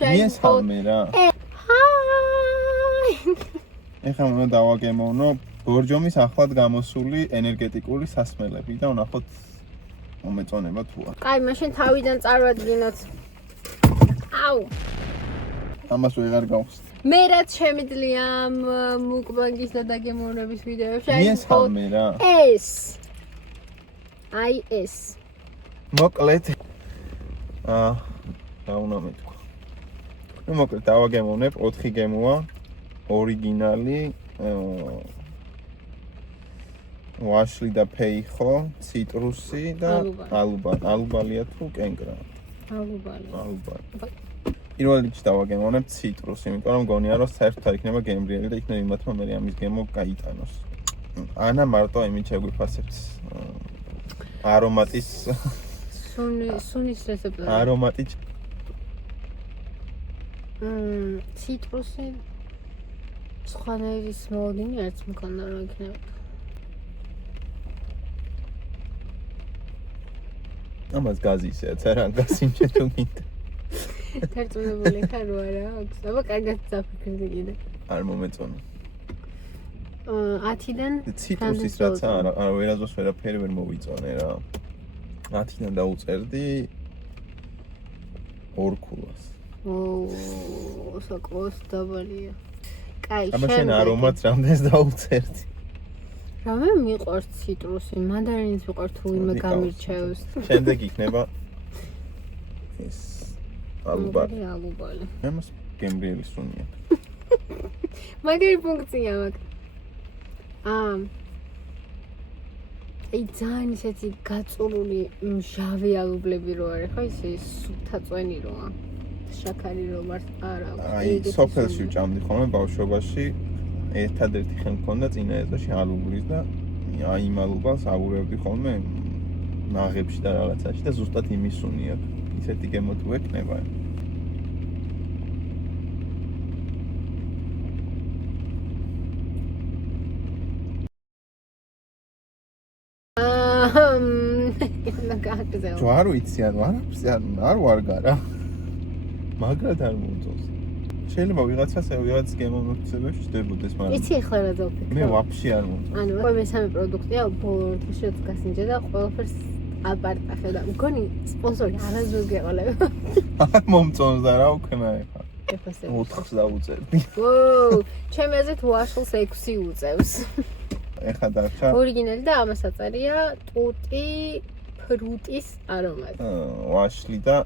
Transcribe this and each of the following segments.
მიესალმე რა. ეხლა უნდა დავაგემოვნო ბორჯომის ახლად გამოსული ენერგეტიკული სასმელები და ვნახოთ მომეწონება თუ არა. კაი, მაშინ თავიდან წარვადგინოთ. აუ. ამას ვეღარ გავხსნი. მე რაც შემიძლია მუკბანგის და დაგემოვნების ვიდეოებში მიესალმე რა. ეს. მოკლედ რა უნდა მეთქვა. ნუ მოკლედ დავაგემოვნებ 4 გემოა ორიგინალი ვაშლი და ფეიხო, ციტრუსი და ალუბალია თუ კენკრა. ალუბალი. პირველ რიგში დავაგემოვნებ ციტრუსი, იმიტომ რომ მგონია რომ საერთოდ არ იქნება გემრიელი და იქნება იმათმა მე ამის გემო გაიტანოს. ანა მარტო იმით შეგვიფასებთ არომატის სუნის რეცეპტი. არომატი ციტრუსი სხვანაირის მოლოდინი არც მქონდა რომ იქნება. ამას გაზისეც არა გასინჩე თუ მინდა. თერწმუნებული ხარ რო არა აქვს? აბა კარგად დაფიქრდი კიდე. არ მომეწონა. 10-დან ციტრუსის რაც არა ვერაზოს ვერაფერი ვერ მოვიწონე რა. 10-დან დაუწერდი 2 ქულას. საკმაოდ დაბალია. კაი, აბა შენ არომატს რამდენს დაუწერდი? რამე მიყვარს ციტრუსი, მანდარინიც მიყვარს თუ ვინმე გამირჩევს. შემდეგ იქნება ეს ალუბალი. ამას გემრიელი სუნია. მაგარი ფუნქცია მაქვს. აი ძალიან ისეთი გაწურული მჟავი ალუბლები რო არის, ხო ისე სუფთაწვენი როა. შაქარი რო ვარ არა. აი სოფელში ვჭამდი ხოლმე ბავშვობაში. ერთადერთი ხენ მქონდა წინა ეზოში ალუბლის და აი იმ ალუბალს ავურებდი ხოლმე ნაღებში და რაღაცაში და ზუსტად იმის სუნი აქვს. ისეთი გემო თუ ექნება. ჯვარ ვიცი ანუ არ ვარ გარა. მაგრად არ მომწონს. შეიძლება ვიღაცას ვიღაც გემოვნებაში ჩდებოდეს, მაგრამ იცი ახლა რა დავფიქრე? მე ვაფშე არ მომწონს. ანუ მესამე პროდუქტია ბოლო ოთხში რაც გასინჯა და ყველაფერს აპარტახე და მგონი სპონსორი არასდროს გეყოლება. არ მომწონს და რა უქნა ეხლა. 4-ს დავუწერდი. ჩემი აზრით ვაშლს 6 უწევს. ეხლა დარჩა ორიგინალი და ამას აწერია ტუტი ფრუტის არომატი. ვაშლი და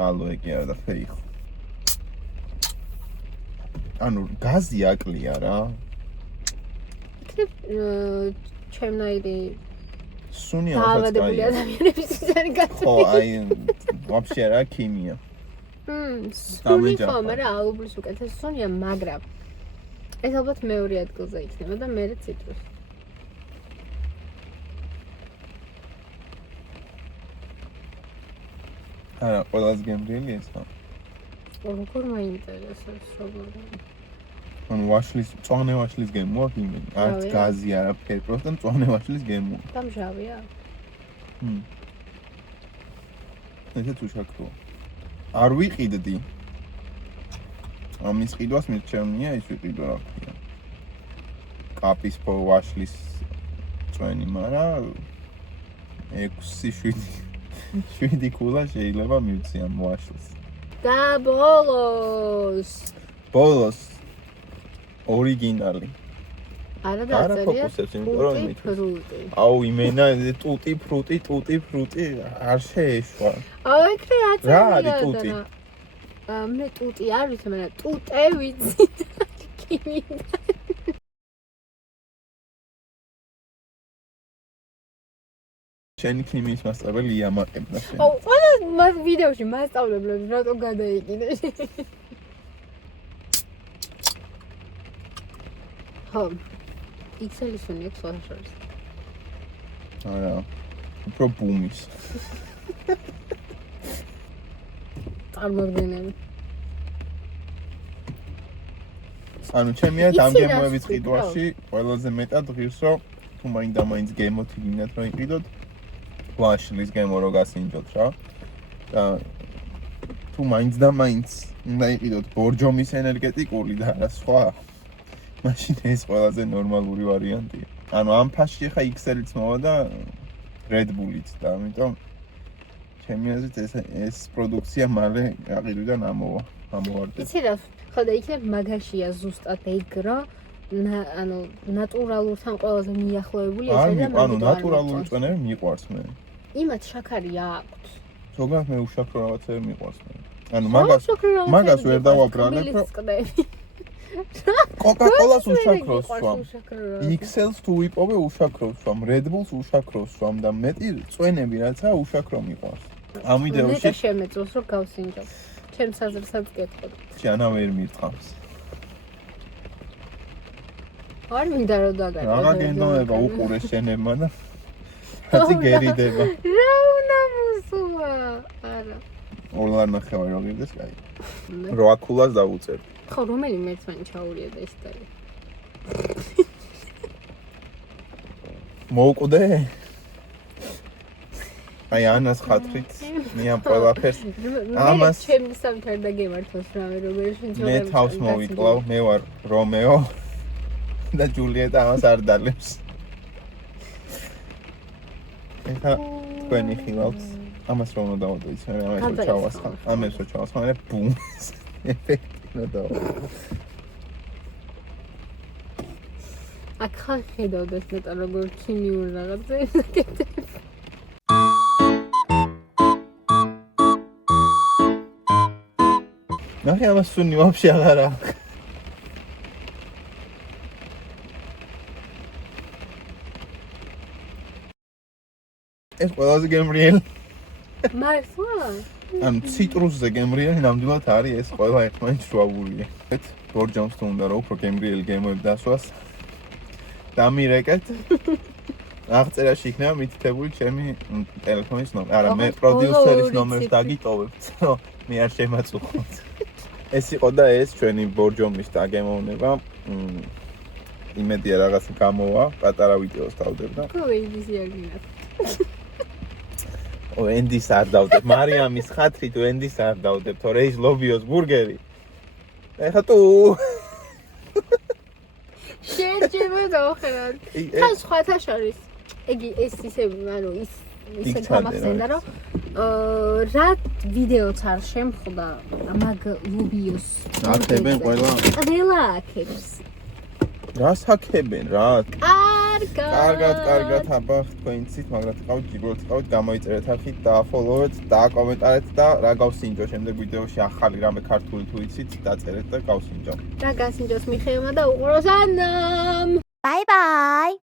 ალოე კი არა და ფეიხო. ანუ გაზი აკლია რა. იქნებ ჩემნაირი სუნია დაავადებული ადამიანების ისარი გაწყვეტილი. ხო, აი ვაფშე რა ქიმია. სუნი ხო, მაგრამ ალუბლის უკეთეს სუნია, მაგრამ ეს ალბათ მეორე ადგილზე იქნება და მერე ციტრუსი. არა, ყველას გემრიელი ეს ხო? როგორ მაინტერესებს როგორ? ანუ ვაშლის, მწვანე ვაშლის გემოა იმენი. არც გაზი არაფერი, პროსტა მწვანე ვაშლის გემოა. და მჟავია? ესეც უშაქროა. არ ვიყიდდი. ამის ყიდვას მირჩევნია ის ვიყიდო რა ქვია. კაპის ვაშლის წვენი, მაგრამ 6-7 ქულა შეიძლება მივცი ამ ვაშლს. და ბოლოს ორიგინალი. არა დაწერია ფრუტი. აუ იმენა ტუტი ფრუტი არ შეეშვა. აუ ეგრე აწერია. რა არის ტუტი? მე ტუტი არ ვიცი, მაგრამ ტუტე ვიცი. შენი ქიმიის მასწავლებელი იამაყებდა შენ. აუ ყველა ვიდეოში მასწავლებლები რატო გადაიკიდე? ხო. XL-ის უნი აქვს ვაშლს. არა. უფრო ბუმის. წარმოგვიდგენელი. ანუ ჩემია დამგემოების ყიდვაში ყველაზე მეტად ღირს რომ თუ მაინც გემოთი გინდათ რომ იყიდოთ ვაშლის გემო რო გასინჯოთ რა და თუ მაინც და მაინც უნდა იყიდოთ ბორჯომის ენერგეტიკული და არა სხვა, მაშინ ეს ყველაზე ნორმალური ვარიანტია. ანუ ამ ფასში ხა XL-იც მოვა და Red Bull-იც და ამიტომ ჩემი აზრით ეს პროდუქცია მალე აყიდვიდან ამოვარდება. იცი რა, ხო და იქნებ მაგაშია ზუსტად ეგ რა, ანუ ნატურალურთან ყველაზე მიახლოებული ეს და ანუ ნატურალური წვენები მიყვარს მე. იმათ შაქარი აქვთ. ზოგადად მე უშაქრო რაღაცები მიყვარს მე. ანუ მაგას ვერ დავაბრალებ, რომ Coca-Cola-ს უშაქროს ვსვამ. XL-ს თუ ვიპოვე უშაქროს ვსვამ, Red Bull-ს უშაქროს ვსვამ და მეტი წვენები რაცა უშაქრო მიყვარს. ამ ვიდეოში მე შემეწოს რომ გავსინჯო. ჩემს აზრსაც გეტყობ. ჯანა ვერ მირთყავს. არ მინდა რომ დაგაგე. რაღა გენდონება უყურეს შენებმა და ხაცი გერიდება. რა უნდა მოსულა? არა. ორლარ ნახევარი რო გირდეს, კაი. 8 ქულას დავუწერ. ხო, რომელი მერცმანი ჩაურია და ეს და. მოუკვდე? აი ანას ხათრით, მიან ყველაფერს. ამას ჩემი სამთარ და გემართოს რავე როგორ შეიძლება. მე თავს მოვიკლავ, მე ვარ რომეო და ჯულიეტა ამას არ დალებს. ეხა თქვენი ხილავთ. ამას რომ უნდა დავადო იცი, ამას რო ჩავასხა. ამას რო ჩავასხა, მე ბუმ. ეფექტი უნდა დავადო. აქ ხარ ხედავდეს მეტა როგორ ქიმიურ რაღაცებს გეტყვი. ნახე ამას სუნი ვაფშე აღარ აქვს. ეს ყველაზე გემრიელი. მართლა? ანუ ციტრუსზე გემრიელი ნამდვილად არის ეს ყველა ერთმანეთს შუაგულია. ბორჯომს თუ უნდა რომ უფრო გემრიელი გემოები დასვას. დამირეკეთ. აღწერაში იქნება მითითებული ჩემი ტელეფონის ნომერი. არა, მე პროდიუსერის ნომერს დაგიტოვებთ, რომ მე არ შემაწუხოთ. ეს იყო და ეს ჩვენი ბორჯომის დაგემოვნება. იმედია რაღაცა გამოვა, პატარა ვიდეოს დავდებ და ხო, ის იაგინათ. ენდის არ დავდებ, მარიამის ხათრით ენდის არ დავდებ, თორე ის ლობიოს ბურგერი. ეხა თუ შეჭება დავხერად. თან სხვათა შორის. ეგი ეს ისე, ანუ ისე გამახსენდა, რომ რა ვიდეოც არ შემხვდა მაგ ლობიოს. აქებენ ყველა. ყველა აქებს. რას აქებენ რა? კარგად აბა თქვენიცით, მაგრამ თყავთ ჯიბლოთ თყავთ, გამოიწერეთ არხით, დააფოლოვეთ, დააკომენტარეთ და რა გავსინჯო შემდეგ ვიდეოში ახალი რამე ქართული თუ იცით, დაწერეთ და გავსინჯო. რა გასინჯოს მიხეილმა და უყუროს ანამ. Bye bye.